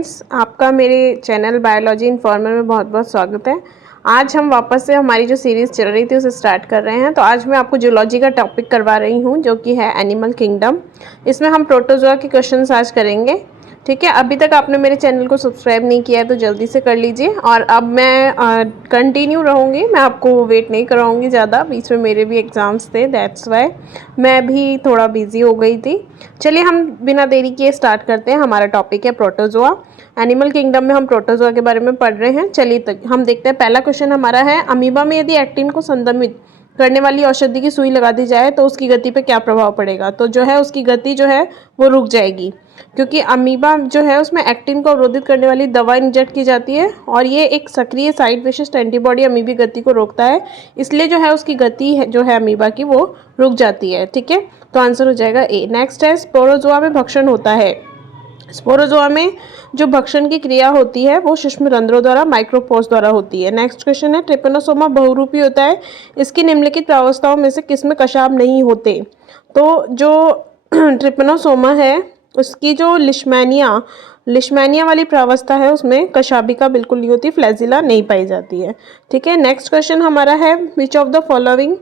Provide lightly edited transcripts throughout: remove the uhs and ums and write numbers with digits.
Friends, आपका मेरे channel biology informer में बहुत बहुत स्वागत है। आज हम वापस से हमारी जो सीरीज़ चल रही थी उसे स्टार्ट कर रहे हैं। तो आज मैं आपको जूलॉजी का टॉपिक करवा रही हूँ जो कि है एनिमल किंगडम। इसमें हम प्रोटोजोआ के क्वेश्चंस आज करेंगे। ठीक है, अभी तक आपने मेरे चैनल को सब्सक्राइब नहीं किया है तो जल्दी से कर लीजिए। और अब मैं कंटिन्यू रहूँगी, मैं आपको वेट नहीं कराऊँगी ज़्यादा। बीच में मेरे भी एग्ज़ाम्स थे, दैट्स वाई मैं भी थोड़ा बिजी हो गई थी। चलिए हम बिना देरी किए स्टार्ट करते हैं। हमारा टॉपिक है प्रोटोजोआ। एनिमल किंगडम में हम प्रोटोजोआ के बारे में पढ़ रहे हैं। चलिए तक हम देखते हैं। पहला क्वेश्चन हमारा है, अमीबा में यदि एक्टिन को संदमित करने वाली औषधि की सुई लगा दी जाए तो उसकी गति पे क्या प्रभाव पड़ेगा। तो जो है उसकी गति जो है वो रुक जाएगी, क्योंकि अमीबा जो है उसमें एक्टिन को अवरोधित करने वाली दवा इंजेक्ट की जाती है और ये एक सक्रिय साइट विशिष्ट एंटीबॉडी अमीबी गति को रोकता है, इसलिए जो है उसकी गति है जो है अमीबा की वो रुक जाती है। ठीक है, तो आंसर हो जाएगा ए। नेक्स्ट है, स्पोरोजोआ में भक्षण होता है। स्पोरोजोआ में जो भक्षण की क्रिया होती है वो सूक्ष्म रंध्रों द्वारा, माइक्रोपोर्स द्वारा होती है। नेक्स्ट क्वेश्चन है, ट्रिपेनोसोमा बहुरूपी होता है, इसकी निम्नलिखित प्रावस्थाओं में से किसमें कशाभ नहीं होते। तो जो ट्रिपेनोसोमा है उसकी जो लिशमैनिया वाली प्रावस्था है उसमें कशाभिका बिल्कुल नहीं होती, फ्लैजिला नहीं पाई जाती है। ठीक है, नेक्स्ट क्वेश्चन हमारा है, which of the following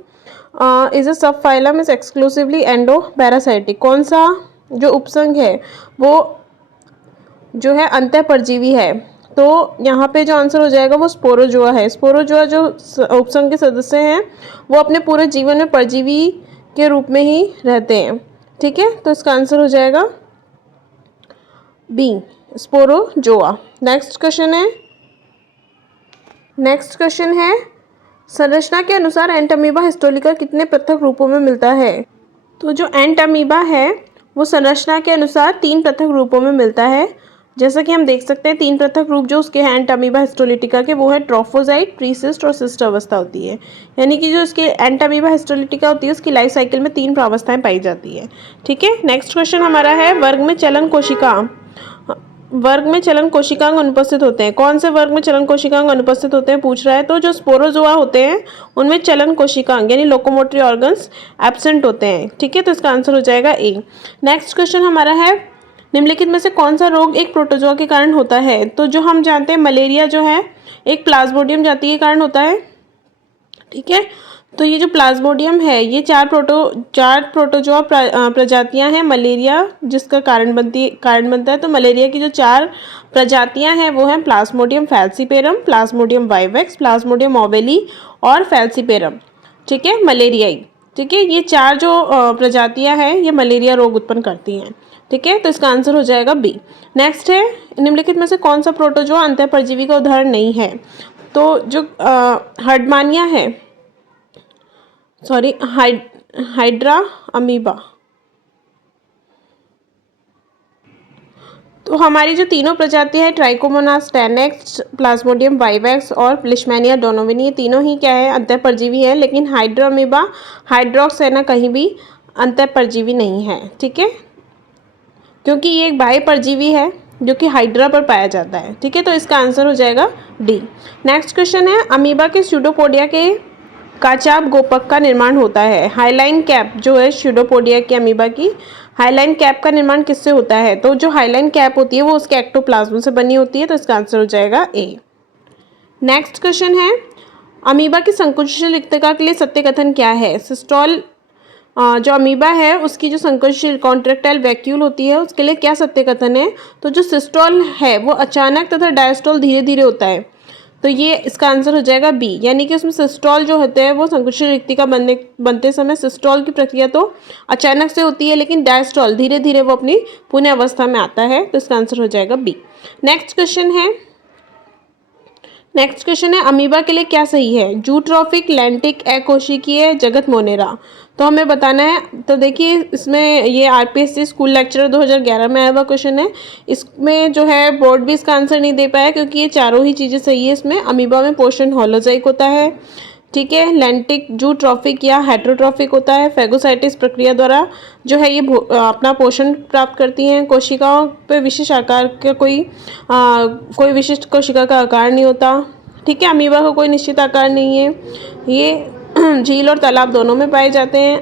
is a subphylum is exclusively endoparasitic. कौन सा जो उपसंघ है वो जो है अंतः परजीवी है। तो यहाँ पे जो आंसर हो जाएगा वो स्पोरोजोआ है। स्पोरोजोआ जो उपसंघ के सदस्य हैं वो अपने पूरे जीवन में परजीवी के रूप में ही रहते हैं। ठीक है, तो इसका आंसर हो जाएगा बी, स्पोरोजोआ। नेक्स्ट क्वेश्चन है, संरचना के अनुसार एंट अमीबा हिस्टोलिका कितने पृथक रूपों में मिलता है। तो जो एंट अमीबा है वो संरचना के अनुसार 3 पृथक रूपों में मिलता है। जैसा कि हम देख सकते हैं 3 पृथक रूप जो उसके हैं एंट अमीबा हिस्टोलिटिका के, वो है ट्रोफोजाइट, प्रीसिस्ट और सिस्ट अवस्था होती है। यानी कि जो इसके एंट अमीबा हिस्टोलिटिका होती है उसकी लाइफ साइकिल में 3 प्रावस्थाएं पाई जाती है। ठीक है, नेक्स्ट क्वेश्चन हमारा है, वर्ग में चलन कोशिकांग अनुपस्थित होते हैं। कौन से वर्ग में चलन कोशिकांग अनुपस्थित होते हैं पूछ रहा है। तो जो स्पोरोजोआ होते हैं उनमें चलन कोशिकांग यानी लोकोमोटरी ऑर्गन्स एब्सेंट होते हैं। ठीक है, तो इसका आंसर हो जाएगा ए। नेक्स्ट क्वेश्चन हमारा है, निम्नलिखित में से कौन सा रोग एक प्रोटोजोआ के कारण होता है। तो जो हम जानते हैं मलेरिया जो है एक प्लाज्मोडियम जाति के कारण होता है। ठीक है, तो ये जो प्लाज्मोडियम है ये 4 प्रोटोजोआ प्रजातियां हैं मलेरिया जिसका कारण बनता है। तो मलेरिया की जो 4 प्रजातियां हैं वो हैं Plasmodium falciparum, Plasmodium vivax, Plasmodium ओवेली और फैल्सीपेरम। ठीक है, मलेरियाई। ठीक है, ये 4 जो प्रजातियां हैं ये मलेरिया रोग उत्पन्न करती हैं। ठीक है, तो इसका आंसर हो जाएगा बी। नेक्स्ट है, निम्नलिखित में से कौन सा प्रोटोजोआ अंतः परजीवी का उदाहरण नहीं है। तो जो हर्डमानिया है, सॉरी हाइड्रा अमीबा। तो हमारी जो तीनों प्रजातियां हैं ट्राइकोमोनास टेनेक्स, प्लाज्मोडियम वाइवेक्स और लिशमैनिया डोनोविनी, ये तीनों ही क्या है अंतः परजीवी है। लेकिन हाइड्रा अमीबा हाइड्रोक्सेना कहीं भी अंतः परजीवी नहीं है। ठीक है, क्योंकि ये एक बाह्य परजीवी है जो कि हाइड्रा पर पाया जाता है। ठीक है, तो इसका आंसर हो जाएगा डी। नेक्स्ट क्वेश्चन है, अमीबा के स्यूडोपोडिया के काचाप गोपक का निर्माण होता है। हाइलाइन कैप जो है स्यूडोपोडिया की अमीबा की, हाइलाइन कैप का निर्माण किससे होता है। तो जो हाइलाइन कैप होती है वो उसके एक्टोप्लाज्म से बनी होती है। तो इसका आंसर हो जाएगा ए। नेक्स्ट क्वेश्चन है, अमीबा की संकुचनशील रिक्तका के लिए सत्य कथन क्या है। सिस्टोल जो अमीबा है उसकी जो संकुचनशील कॉन्ट्रेक्टाइल वैक्यूल होती है उसके लिए क्या सत्य कथन है। तो जो सिस्टोल है वो अचानक तथा डायस्टोल धीरे धीरे होता है। तो ये इसका आंसर हो जाएगा बी, यानी कि उसमें सिस्टोल जो होते हैं वो संकुचनशील रिक्तिका बनते समय सिस्टोल की प्रक्रिया तो अचानक से होती है लेकिन डायस्टोल धीरे धीरे वो अपनी पुण्य अवस्था में आता है। तो इसका आंसर हो जाएगा बी। नेक्स्ट क्वेश्चन है, अमीबा के लिए क्या सही है। जूट्रॉफिक, लैंटिक, अकोशिकीय, जगत मोनेरा। तो हमें बताना है। तो देखिए इसमें ये आरपीएससी स्कूल लेक्चर 2011 में आया हुआ क्वेश्चन है। इसमें जो है बोर्ड भी इसका आंसर नहीं दे पाया क्योंकि ये चारों ही चीज़ें सही है। इसमें अमीबा में पोषण होलोजाइक होता है। ठीक है, लैंटिक जूट्रॉफिक या हेट्रोट्रॉफिक होता है। फेगोसाइटिस प्रक्रिया द्वारा जो है ये अपना पोषण प्राप्त करती हैं। कोशिकाओं पे विशिष्ट आकार का कोई विशिष्ट कोशिका का आकार नहीं होता। ठीक है, अमीबा का कोई निश्चित आकार नहीं है। ये झील और तालाब दोनों में पाए जाते हैं।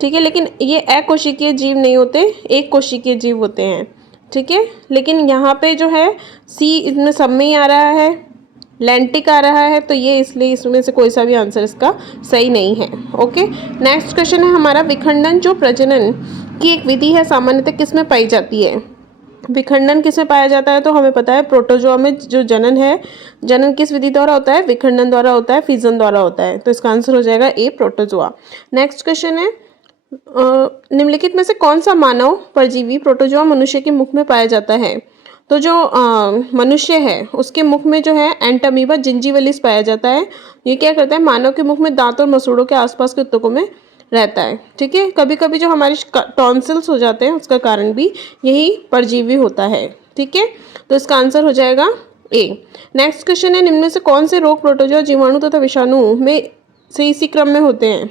ठीक है, लेकिन ये अकोशिकीय जीव नहीं होते, एक कोशिकीय जीव होते हैं। ठीक है। लेकिन यहाँ पे जो है सी इसमें सब में ही आ रहा है, लैंटिक आ रहा है, तो ये इसलिए इसमें से कोई सा भी आंसर इसका सही नहीं है। ओके, नेक्स्ट क्वेश्चन है हमारा, विखंडन जो प्रजनन की एक विधि है सामान्यतः किस में पाई जाती है? विखंडन किस में पाया जाता है? तो हमें पता है प्रोटोजोआ में जो जनन है, जनन किस विधि द्वारा होता है? विखंडन द्वारा होता है, फिजन द्वारा होता है। तो इसका आंसर हो जाएगा ए, प्रोटोजोआ। नेक्स्ट क्वेश्चन है, निम्नलिखित में से कौन सा मानव परजीवी प्रोटोजोआ मनुष्य के मुख में पाया जाता है? तो जो मनुष्य है उसके मुख में जो है एंटामीबा जिंजीवलिस पाया जाता है। ये क्या करता है? मानव के मुख में दांत और मसूड़ों के आसपास के ऊतकों में रहता है। ठीक है, कभी कभी जो हमारे टॉन्सिल्स हो जाते हैं उसका कारण भी यही परजीवी होता है। ठीक है, तो इसका आंसर हो जाएगा ए। नेक्स्ट क्वेश्चन है, निम्न में से कौन से रोग प्रोटोजोआ जीवाणु तथा विषाणु में से इसी क्रम में होते हैं?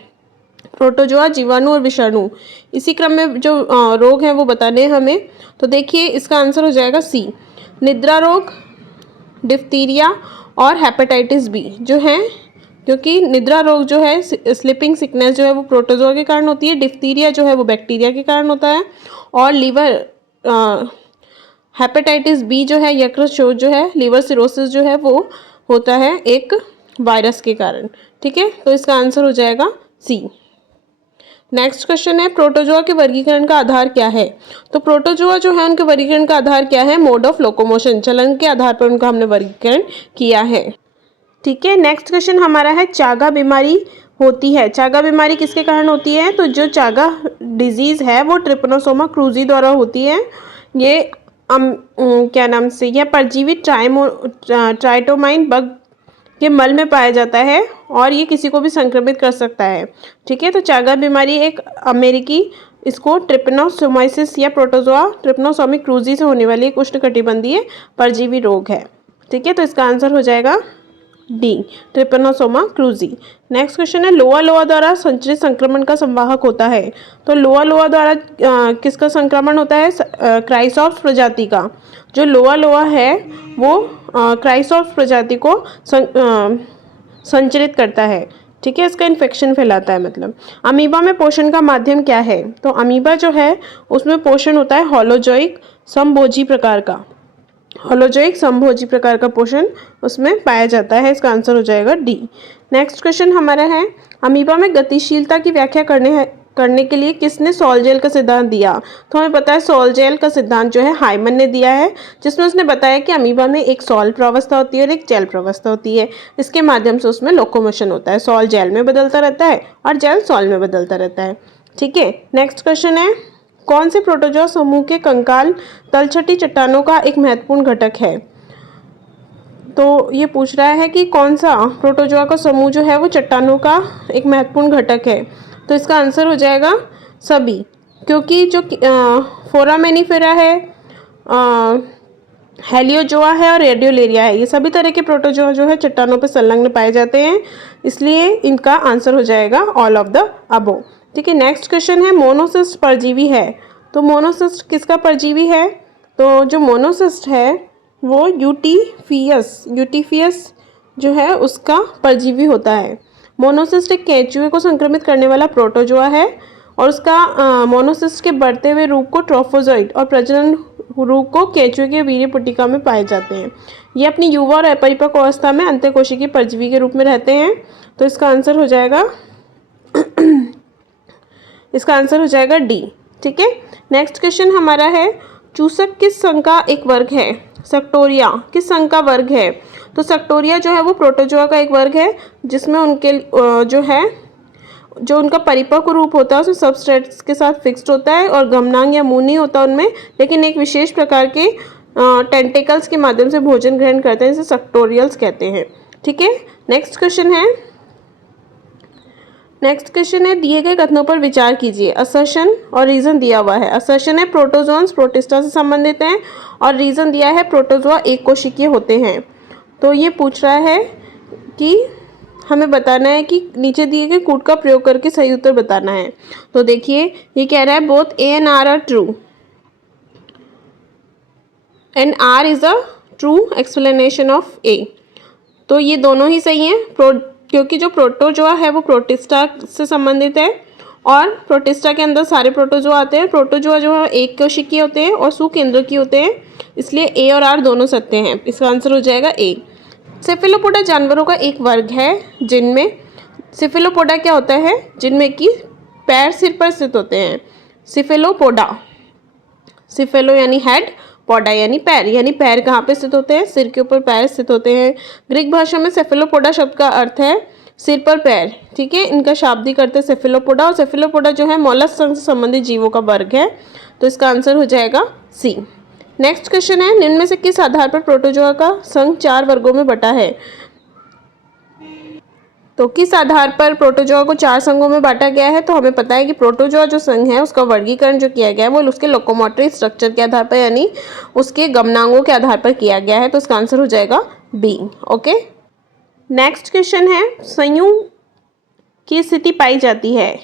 प्रोटोजोआ, जीवाणु और विषाणु इसी क्रम में जो रोग हैं वो बताने हैं हमें। तो देखिए इसका आंसर हो जाएगा सी, निद्रा रोग, डिप्थीरिया और हेपेटाइटिस बी जो है, क्योंकि निद्रा रोग जो है, स्लीपिंग सिकनेस जो है वो प्रोटोजोआ के कारण होती है, डिप्थीरिया जो है वो बैक्टीरिया के कारण होता है, और हेपेटाइटिस बी जो है, यकृत शोथ जो है, लीवर सिरोसिस जो है वो होता है एक वायरस के कारण। ठीक है, तो इसका आंसर हो जाएगा सी। नेक्स्ट क्वेश्चन है, प्रोटोजोआ के वर्गीकरण का आधार क्या है? तो प्रोटोजोआ जो है उनके वर्गीकरण का आधार क्या है? मोड ऑफ लोकोमोशन, चलन के आधार पर उनका हमने वर्गीकरण किया है। ठीक है, नेक्स्ट क्वेश्चन हमारा है, चागा बीमारी होती है, चागा बीमारी किसके कारण होती है? तो जो चागा डिजीज है वो ट्रिपनोसोमा क्रूजी द्वारा होती है। ये क्या नाम से, यह परजीवी ट्राइटोमाइन बग के मल में पाया जाता है और ये किसी को भी संक्रमित कर सकता है। ठीक है, तो चागा बीमारी एक अमेरिकी, इसको ट्रिपनोसोमाइसिस या प्रोटोजोआ ट्रिपनोसोमी क्रूजी से होने वाली एक उष्णकटिबंधीय परजीवी रोग है। ठीक है, तो इसका आंसर हो जाएगा D, trypanosoma cruzi. Next question है, लोआ लोआ द्वारा संचरित संक्रमण का संवाहक होता है। तो लोआ लोआ द्वारा किसका संक्रमण होता है? क्राइसॉप्स प्रजाति का। जो लोआ लोआ है वो क्राइसॉप्स प्रजाति को संचरित करता है। ठीक है, इसका इन्फेक्शन फैलाता है मतलब। अमीबा में पोषण का माध्यम क्या है? तो अमीबा जो है उसमें पोषण होता है होलोजोइक समभोजी प्रकार का, होलोजोइक समभोजी प्रकार का पोषण उसमें पाया जाता है। इसका आंसर हो जाएगा डी। नेक्स्ट क्वेश्चन हमारा है, अमीबा में गतिशीलता की व्याख्या करने के लिए किसने सॉल-जेल का सिद्धांत दिया? तो हमें पता है सॉल-जेल का सिद्धांत जो है हाइमन ने दिया है, जिसमें उसने बताया कि अमीबा में एक सॉल प्रावस्था होती है और एक जेल प्रावस्था होती है। इसके माध्यम से उसमें लोकोमोशन होता है, सॉल जेल में बदलता रहता है और जेल सॉल में बदलता रहता है। ठीक है, नेक्स्ट क्वेश्चन है, कौन से प्रोटोजोआ समूह के कंकाल तलछटी चट्टानों का एक महत्वपूर्ण घटक है? तो ये पूछ रहा है कि कौन सा प्रोटोजोआ का समूह जो है वो चट्टानों का एक महत्वपूर्ण घटक है। तो इसका आंसर हो जाएगा सभी, क्योंकि जो फोरामेनिफेरा है, हेलियोजोआ है और रेडियोलेरिया है, ये सभी तरह के प्रोटोजोआ जो है चट्टानों पर संलग्न पाए जाते हैं, इसलिए इनका आंसर हो जाएगा ऑल ऑफ द अबो। ठीक है, नेक्स्ट क्वेश्चन है, मोनोसिस्ट परजीवी है। तो मोनोसिस्ट किसका परजीवी है? तो जो मोनोसिस्ट है वो यूटीफियस जो है उसका परजीवी होता है। मोनोसिस्ट एक केंचुए को संक्रमित करने वाला प्रोटोजोआ है और उसका मोनोसिस्ट के बढ़ते हुए रूप को ट्रोफोजोइड और प्रजनन रूप को केंचुए के वीर्य पुटिका में पाए जाते हैं। ये अपनी युवा और अपरिपक्व अवस्था में अंत्यकोशिकीय परजीवी के रूप में रहते हैं। तो इसका आंसर हो जाएगा डी। ठीक है, नेक्स्ट क्वेश्चन हमारा है, चूसक किस संघ का एक वर्ग है? सेक्टोरिया किस संघ का वर्ग है? तो सेक्टोरिया जो है वो प्रोटोजोआ का एक वर्ग है, जिसमें उनके जो उनका परिपक्व रूप होता है उसमें सबस्ट्रेट्स के साथ फिक्स्ड होता है और गमनांग या मुंह नहीं होता उनमें, लेकिन एक विशेष प्रकार के टेंटिकल्स के माध्यम से भोजन ग्रहण करते हैं, जिसे सेक्टोरियल्स कहते हैं। ठीक है, नेक्स्ट क्वेश्चन है, दिए गए कथनों पर विचार कीजिए। असर्शन और रीजन दिया हुआ है। असर्शन है प्रोटोजोन्स प्रोटिस्टा से संबंधित हैं और रीजन दिया है प्रोटोजोआ एक कोशिकीय होते हैं। तो ये पूछ रहा है कि हमें बताना है कि नीचे दिए गए कूट का प्रयोग करके सही उत्तर बताना है। तो देखिए ये कह रहा है both A and R true and R is a true explanation of A. तो ये दोनों ही सही हैं, क्योंकि जो प्रोटोजोआ है वो प्रोटिस्टा से संबंधित है और प्रोटिस्टा के अंदर सारे प्रोटोजोआ आते हैं। प्रोटोजोआ जो है एक कोशिकीय होते हैं और सुकेंद्रकीय होते हैं, इसलिए ए और आर दोनों सत्य हैं। इसका आंसर हो जाएगा ए। सेफेलोपोडा जानवरों का एक वर्ग है जिनमें सेफेलोपोडा क्या होता है, जिनमें कि पैर सिर पर स्थित होते हैं। सेफेलोपोडा, सिफेलो यानी हेड, पोडा यानी पैर कहाँ पे स्थित होते हैं, सिर के ऊपर पैर स्थित होते हैं। ग्रीक भाषा में सेफेलोपोडा शब्द का अर्थ है सिर पर पैर। ठीक है, इनका शाब्दिक अर्थ है सेफेलोपोडा, और सेफेलोपोडा जो है मोलस्क संघ से संबंधित जीवों का वर्ग है। तो इसका आंसर हो जाएगा सी। नेक्स्ट क्वेश्चन है, निम्न में से किस आधार पर प्रोटोजोआ का संघ 4 वर्गों में बटा है। तो किस आधार पर प्रोटोजोआ को 4 संघों में बांटा गया है, तो हमें पता है कि प्रोटोजोआ जो संघ है उसका वर्गीकरण जो किया गया है वो उसके लोकोमोटरी स्ट्रक्चर के आधार पर यानी उसके गमनांगों के आधार पर किया गया है। तो इसका आंसर हो जाएगा बी। ओके, नेक्स्ट क्वेश्चन है, संयुग की स्थिति पाई जाती है।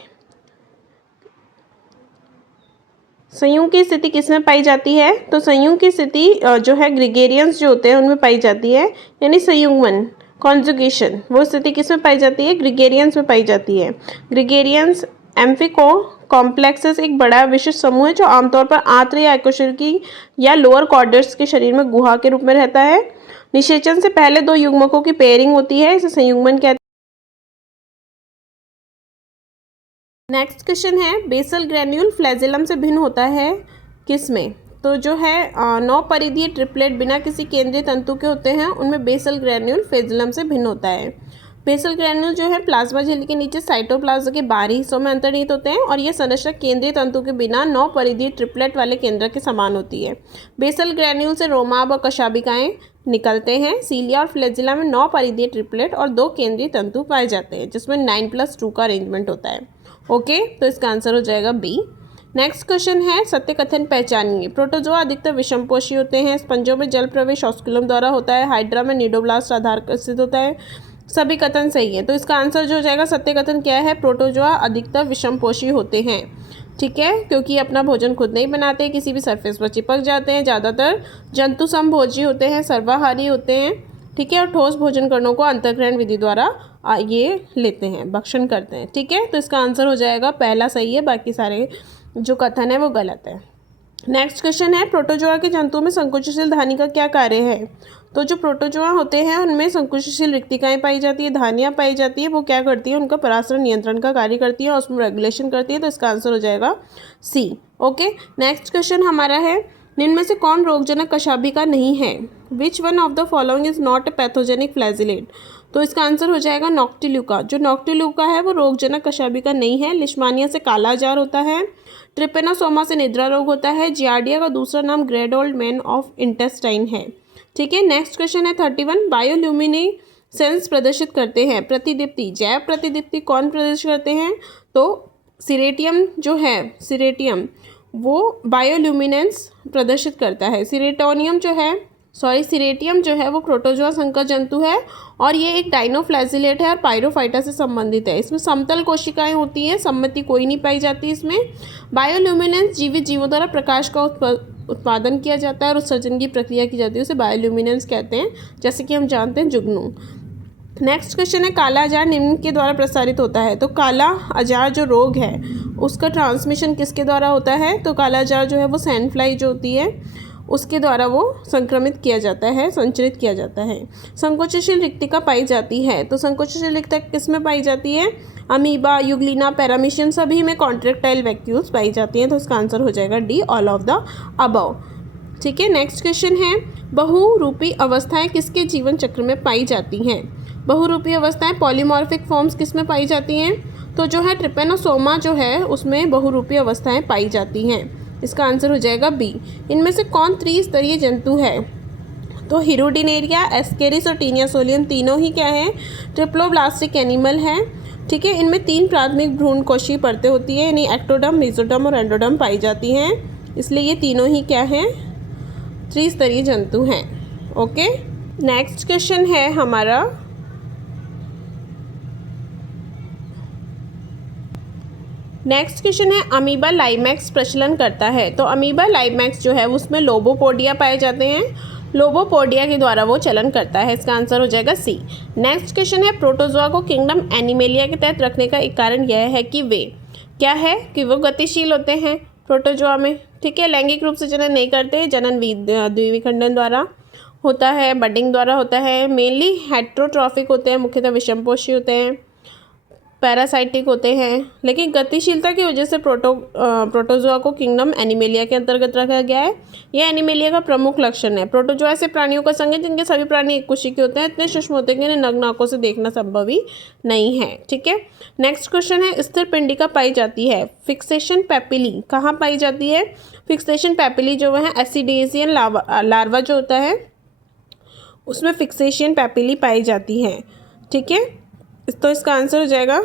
संयुग की स्थिति किसमें पाई जाती है, तो संयुग की स्थिति जो है ग्रेगेरियंस जो होते हैं उनमें पाई जाती है, यानी संयुग्मन कॉन्जुगेशन, वो स्थिति किसमें पाई जाती है, ग्रेगेरियंस में पाई जाती है। ग्रेगेरियंस एम्फिको कॉम्प्लेक्सेस एक बड़ा विशिष्ट समूह है जो आमतौर पर आंत्र या एककोशिकी या लोअर कॉर्डर्स के शरीर में गुहा के रूप में रहता है। निषेचन से पहले 2 युग्मकों की पेयरिंग होती है, इसे संयुग्मन कहते हैं। नेक्स्ट क्वेश्चन है, बेसल ग्रेन्यूल फ्लैजेलम से भिन्न होता है किसमें, तो जो है 9 परिधीय ट्रिपलेट बिना किसी केंद्रीय तंतु के होते हैं, उनमें बेसल ग्रेन्यूल फ्लैजेलम से भिन्न होता है। बेसल ग्रेन्यूल जो है प्लाज्मा झिल्ली के नीचे साइटोप्लाज्म के बाहरी हिस्सों में अंतर्निहित होते हैं और यह संरचना केंद्रीय तंतु के बिना 9 परिधीय ट्रिपलेट वाले केंद्र के समान होती है। बेसल ग्रेन्यूल से रोमाब और कशाभिकाएं निकलते हैं। सीलिया और फ्लैजिला में 9 परिधीय ट्रिपलेट और 2 केंद्रीय तंतु पाए जाते हैं, जिसमें 9+2 का अरेंजमेंट होता है। ओके, तो इसका आंसर हो जाएगा बी। नेक्स्ट क्वेश्चन है, सत्य कथन पहचानिए। प्रोटोजोआ अधिकतर विषमपोषी होते हैं। स्पंजों में जल प्रवेश ऑस्कुलम द्वारा होता है। हाइड्रा में नीडोब्लास्ट आधार स्थित होता है। सभी कथन सही है, तो इसका आंसर जो हो जाएगा सत्य कथन क्या है, प्रोटोजोआ अधिकतर विषमपोषी होते हैं। ठीक है, क्योंकि अपना भोजन खुद नहीं बनाते, किसी भी सरफेस पर चिपक जाते हैं। ज़्यादातर जंतु समभोजी होते हैं, सर्वाहारी होते हैं। ठीक है, और ठोस भोजन कणों को अंतर्ग्रहण विधि द्वारा ये लेते हैं, भक्षण करते हैं। ठीक है, तो इसका आंसर हो जाएगा पहला सही है, बाकी सारे जो कथन है वो गलत है। नेक्स्ट क्वेश्चन है, प्रोटोजोआ के जंतुओं में संकुचनशील धानी का क्या कार्य है। तो जो प्रोटोजोआ होते हैं उनमें संकुचनशील रिक्तिकाएं पाई जाती है, धानियाँ पाई जाती है। वो क्या करती है, उनका परासरण नियंत्रण का कार्य करती है और उसमें रेगुलेशन करती है। तो इसका आंसर हो जाएगा सी। ओके, नेक्स्ट क्वेश्चन हमारा है, निम्न में से कौन रोगजनक कशाभिका नहीं है। Which one of the following is not a pathogenic flagellate. तो इसका आंसर हो जाएगा नॉक्टिल्यूका। जो नॉक्टिल्यूका है वो रोगजनक कशाभिका नहीं है। लिश्मानिया से काला जार होता है। ट्रिपेनोसोमा से निद्रा रोग होता है। जियार्डिया का दूसरा नाम grade old man of intestine है। ठीक है, नेक्स्ट क्वेश्चन है 31, बायोल्यूमिनेसेंस प्रदर्शित करते हैं। प्रतिदीप्ति, जैव प्रतिदीप्ति कौन प्रदर्शित करते हैं, तो सीरेटियम जो है, सीरेटियम वो बायोल्यूमिनेंस प्रदर्शित करता है। सीरेटियम जो है वो प्रोटोजोआ संकर जंतु है और ये एक डाइनोफ्लैजिलेट है और पायरोफाइटा से संबंधित है। इसमें समतल कोशिकाएं होती हैं, सम्मति कोई नहीं पाई जाती इसमें। बायोल्यूमिनेंस जीवित जीवों द्वारा प्रकाश का उत्पादन किया जाता है और उत्सर्जन की प्रक्रिया की जाती है, उसे बायोल्यूमिनेंस कहते हैं, जैसे कि हम जानते हैं जुगनू। नेक्स्ट क्वेश्चन है, काला अजार निम्न के द्वारा प्रसारित होता है। तो काला अजार जो रोग है उसका ट्रांसमिशन किसके द्वारा होता है, तो काला अजार जो है वो सैंड फ्लाई जो होती है उसके द्वारा वो संक्रमित किया जाता है, संचरित किया जाता है। संकोचनशील रिक्तिका पाई जाती है। तो संकोचनशील रिक्तिका किस में पाई जाती है, अमीबा, युग्लिना, पैरामीशियम सभी में कॉन्ट्रेक्टाइल वैक्यूल्स पाई जाती हैं। तो इसका आंसर हो जाएगा D, all of the above. ठीक है, नेक्स्ट क्वेश्चन है, बहुरूपी अवस्थाएं किसके जीवन चक्र में पाई जाती हैं। बहुरूपी अवस्थाएं पॉलीमॉर्फिक फॉर्म्स किस में पाई जाती हैं, तो जो है ट्रिपेनोसोमा जो है उसमें बहुरूपी अवस्थाएं पाई जाती हैं। इसका आंसर हो जाएगा बी। इनमें से कौन त्रिस्तरीय जंतु है, तो हिरुडिनेरिया, एस्केरिस और टीनियासोलियम तीनों ही क्या है, ट्रिप्लोब्लास्टिक एनिमल है। ठीक है, इनमें 3 प्राथमिक भ्रूण कोशीय परतें होती है, यानी एक्टोडर्म, मेसोडर्म और एंडोडर्म पाई जाती हैं, इसलिए ये तीनों ही क्या हैं, त्रिस्तरीय जंतु हैं। ओके, नेक्स्ट क्वेश्चन है हमारा, नेक्स्ट क्वेश्चन है, अमीबा लाइमैक्स प्रचलन करता है। तो अमीबा लाइमैक्स जो है उसमें लोबोपोडिया पाए जाते हैं, लोबोपोडिया के द्वारा वो चलन करता है। इसका आंसर हो जाएगा सी। नेक्स्ट क्वेश्चन है, प्रोटोजोआ को किंगडम एनिमेलिया के तहत रखने का एक कारण यह है कि वे क्या है कि वो गतिशील होते हैं प्रोटोजोआ में, ठीक है। लैंगिक रूप से जनन नहीं करते, जनन द्विविखंडन द्वारा होता है, बडिंग द्वारा होता है। मेनली हेट्रोट्रॉफिक होते हैं, मुख्यतः विषमपोषी होते हैं, पैरासाइटिक होते हैं। लेकिन गतिशीलता की वजह से प्रोटोजोआ को किंगडम एनिमेलिया के अंतर्गत रखा गया है। यह एनिमेलिया का प्रमुख लक्षण है। प्रोटोजोआ ऐसे प्राणियों का संघ है जिनके सभी प्राणी एक कोशिकीय के होते हैं, इतने सूक्ष्म होते हैं कि इन्हें नग्न आंखों से देखना संभव ही नहीं है, ठीक है। नेक्स्ट क्वेश्चन है, स्थिर पिंडिका पाई जाती है फिक्सेशन पैपिली कहाँ पाई जाती है? फिक्सेशन पैपिली जो है एसिडेशियन लार्वा जो होता है उसमें फिक्सेशन पैपिली पाई जाती है, ठीक है। तो इसका आंसर हो जाएगा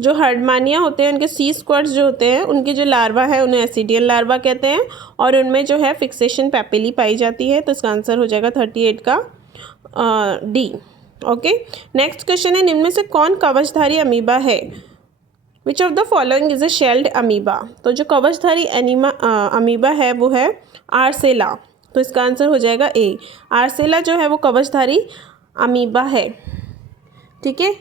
जो हर्डमानिया होते हैं उनके सी स्क्वाड्स जो होते हैं उनके जो लार्वा है उन्हें एसिडियन लार्वा कहते हैं और उनमें जो है फिक्सेशन पैपिली पाई जाती है। तो इसका आंसर हो जाएगा 38 का डी, ओके। नेक्स्ट क्वेश्चन है, निम्न में से कौन कवचधारी अमीबा है? Which of the following is a shelled amoeba? तो जो कवचधारी अमीबा है वो है आर्सेला। तो इसका आंसर हो जाएगा ए। आर्सेला जो है वो कवचधारी अमीबा है, ठीक है।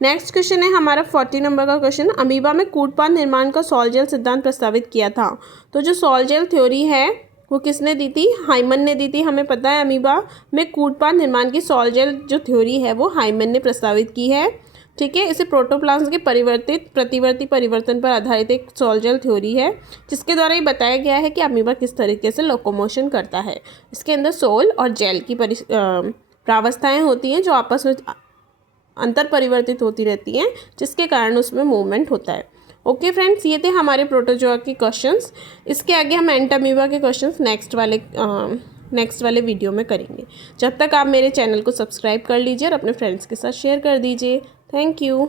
नेक्स्ट क्वेश्चन है हमारा 40 नंबर का क्वेश्चन, अमीबा में कूटपाद निर्माण का सॉल-जेल सिद्धांत प्रस्तावित किया था। तो जो सॉल-जेल थ्योरी है वो किसने दी थी? हाइमन ने दी थी। हमें पता है अमीबा में कूटपाद निर्माण की सॉल-जेल जो थ्योरी है वो हाइमन ने प्रस्तावित की है, ठीक है। इसे प्रोटोप्लाज्म के प्रतिवर्ती परिवर्तन पर आधारित एक सॉल-जेल थ्योरी है जिसके द्वारा ये बताया गया है कि अमीबा किस तरीके से लोकोमोशन करता है। इसके अंदर सोल और जेल की प्रावस्थाएं होती हैं जो आपस में अंतर परिवर्तित होती रहती हैं जिसके कारण उसमें मूवमेंट होता है। ओके फ्रेंड्स, ये थे हमारे प्रोटोजोआ के क्वेश्चंस। इसके आगे हम एंटामीबा के क्वेश्चंस नेक्स्ट वाले वीडियो में करेंगे। जब तक आप मेरे चैनल को सब्सक्राइब कर लीजिए और अपने फ्रेंड्स के साथ शेयर कर दीजिए। Thank you.